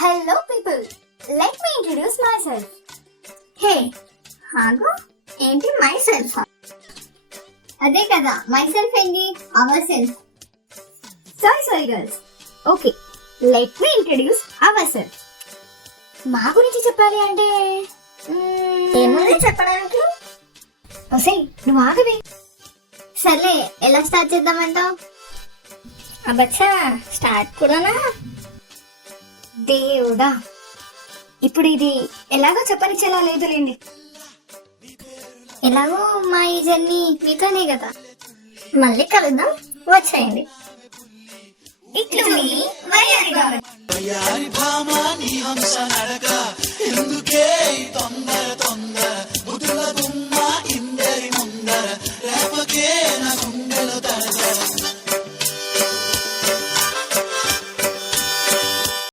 Hello people, let me introduce myself. హే హాగు ఏంటి my self? అదే కదా మై సెల్ఫ్ ఏంటి our self. Sorry girls. Okay, let me introduce ourselves. మా గురించి చెప్పాలి అంటే ఏముంది చెప్పడానికి? ఒసేయ్ నువ్వు ఆగవే. సర్లే ఎలా స్టార్ట్ చేద్దామంటావు? అబ్బచ్చా స్టార్ట్ కూడానా? దేవుడా, ఇప్పుడు ఇది ఎలాగో చెప్పనిచ్చేలా లేదులేండి. ఎలాగో మా ఈ జర్నీ మీతోనే కదా, మళ్ళీ కలుద్దాం, వచ్చేయండి. ఇట్లు మీ వయ్యారి భామ.